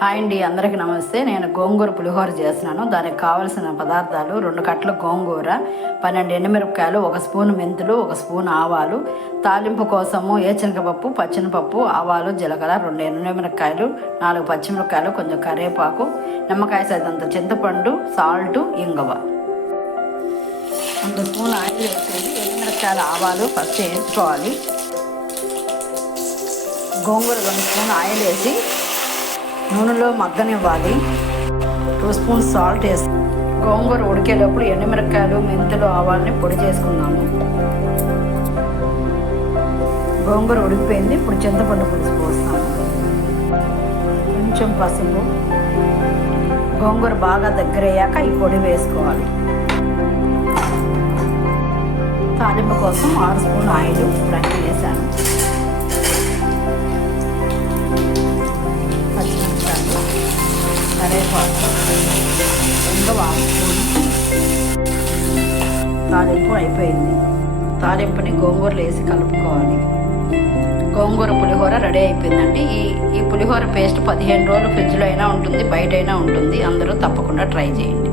Hi అండి, అందరికీ నమస్తే. నేను గోంగూర పులిహోర చేస్తున్నాను. దానికి కావలసిన పదార్థాలు: 2 కట్టల గోంగూర, 12 ఎండుమిరపకాయలు, 1 స్పూన్ మెంతులు, 1 స్పూన్ ఆవాలు, తాలింపు కోసము ఏచనగపప్పు, పచ్చెనపప్పు, ఆవాలు, జీలకర్ర, 2 ఎండుమిరపకాయలు, 4 పచ్చిమిరపకాయలు, కొంచెం కరివేపాకు, నిమ్మకాయ సైతంత చింతపండు, సాల్టు, ఇంగువ. 1 స్పూన్ ఆయిల్ వేసేది ఎండుమిరపకాయలు, ఆవాలు ఫస్ట్ వేసుకోవాలి. గోంగూర 2 స్పూన్ ఆయిల్ వేసి నూనెలో మగ్గనివ్వాలి. 2 స్పూన్ సాల్ట్ వేసి గోంగూర ఉడికేటప్పుడు ఎండుమిరపకాయలు, మెంతులు, ఆవాలని పొడి చేసుకున్నాము. గోంగూర ఉడికిపోయింది. ఇప్పుడు చింతపండు పులుసు పోస్తాము. కొంచెం పసుపు. గోంగూర బాగా దగ్గర అయ్యాక ఈ పొడి వేసుకోవాలి. తాలింపు కోసం 6 స్పూన్ ఆయిల్ ఇప్పుడన్నీ వేసాను. కరివేపాకు, ఇంగువ, తాలింపు అయిపోయింది. తాలింపుని గోంగూరలో వేసి కలుపుకోవాలి. గోంగూర పులిహోర రెడీ అయిపోయిందండి. ఈ పులిహోర పేస్ట్ 15 రోజులు ఫ్రిడ్జ్లో అయినా ఉంటుంది, బయట అయినా ఉంటుంది. అందరూ తప్పకుండా ట్రై చేయండి.